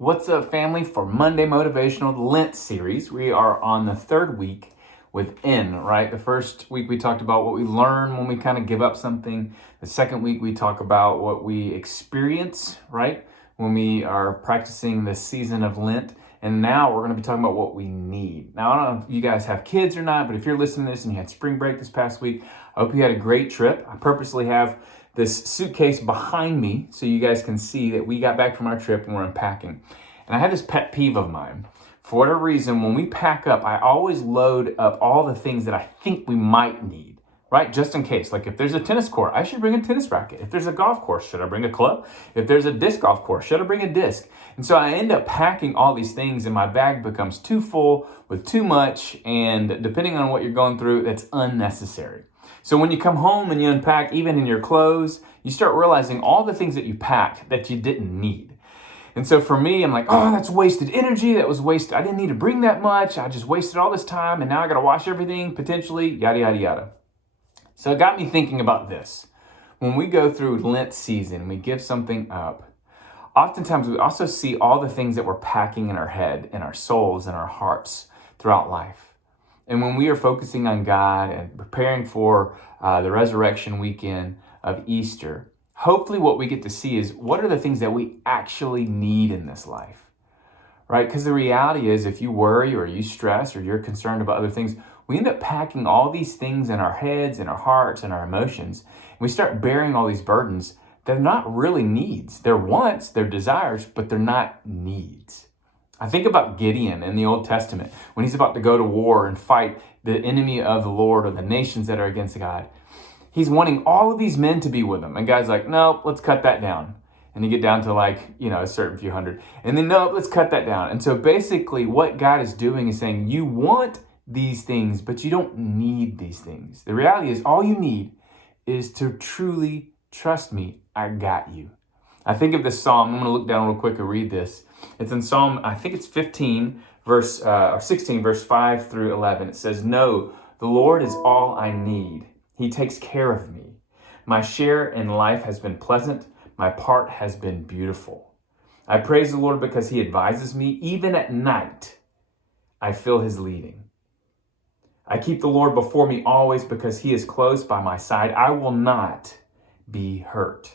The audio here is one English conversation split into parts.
What's up, family? For Monday Motivational Lent series, we are on the third week within, right? The first week we talked about what we learn when we kind of give up something. The second week we talk about what we experience, right? When we are practicing this season of Lent. And now we're going to be talking about what we need. Now, I don't know if you guys have kids or not, but if you're listening to this and you had spring break this past week, I hope you had a great trip. I purposely have this suitcase behind me so you guys can see that we got back from our trip and we're unpacking. And I have this pet peeve of mine. For whatever reason, when we pack up, I always load up all the things that I think we might need, right? Just in case. Like if there's a tennis court, I should bring a tennis racket. If there's a golf course, should I bring a club? If there's a disc golf course, should I bring a disc? And so I end up packing all these things and my bag becomes too full with too much. And depending on what you're going through, that's unnecessary. So when you come home and you unpack, even in your clothes, you start realizing all the things that you packed that you didn't need. And so for me, I'm like, oh, that's wasted energy. That was wasted. I didn't need to bring that much. I just wasted all this time and now I got to wash everything potentially, yada, yada, yada. So it got me thinking about this. When we go through Lent season, we give something up. Oftentimes we also see all the things that we're packing in our head, in our souls, in our hearts throughout life. And when we are focusing on God and preparing for the resurrection weekend of Easter, hopefully what we get to see is what are the things that we actually need in this life, right? Because the reality is if you worry or you stress or you're concerned about other things, we end up packing all these things in our heads, in our hearts, and our emotions. And we start bearing all these burdens that are not really needs. They're wants, they're desires, but they're not needs. I think about Gideon in the Old Testament when he's about to go to war and fight the enemy of the Lord or the nations that are against God. He's wanting all of these men to be with him. And God's like, no, let's cut that down. And you get down to a certain few hundred. And then, no, let's cut that down. And so basically what God is doing is saying, you want these things, but you don't need these things. The reality is all you need is to truly trust me. I got you. I think of this psalm. I'm going to look down real quick and read this. It's in Psalm, I think it's 16, verse 5 through 11. It says, no, the Lord is all I need. He takes care of me. My share in life has been pleasant. My part has been beautiful. I praise the Lord because he advises me. Even at night, I feel his leading. I keep the Lord before me always because he is close by my side. I will not be hurt.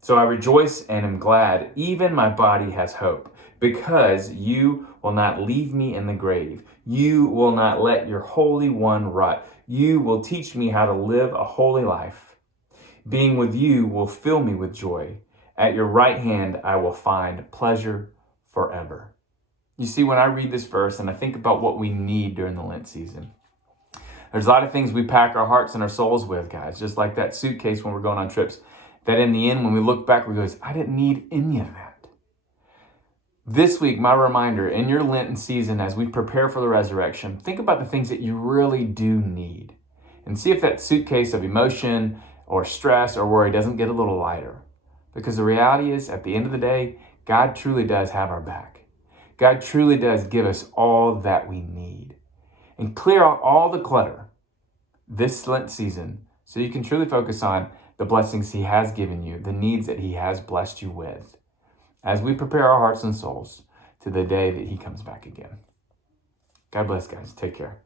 So I rejoice and am glad. Even my body has hope because you will not leave me in the grave. You will not let your Holy One rot. You will teach me how to live a holy life. Being with you will fill me with joy. At your right hand, I will find pleasure forever. You see, when I read this verse and I think about what we need during the Lent season, there's a lot of things we pack our hearts and our souls with, guys, just like that suitcase when we're going on trips, that in the end, when we look back, we go, I didn't need any of that. This week, my reminder, in your Lenten season, as we prepare for the resurrection, think about the things that you really do need and see if that suitcase of emotion or stress or worry doesn't get a little lighter. Because the reality is, at the end of the day, God truly does have our back. God truly does give us all that we need. And clear out all the clutter this Lent season so you can truly focus on the blessings he has given you, the needs that he has blessed you with, as we prepare our hearts and souls to the day that he comes back again. God bless, guys. Take care.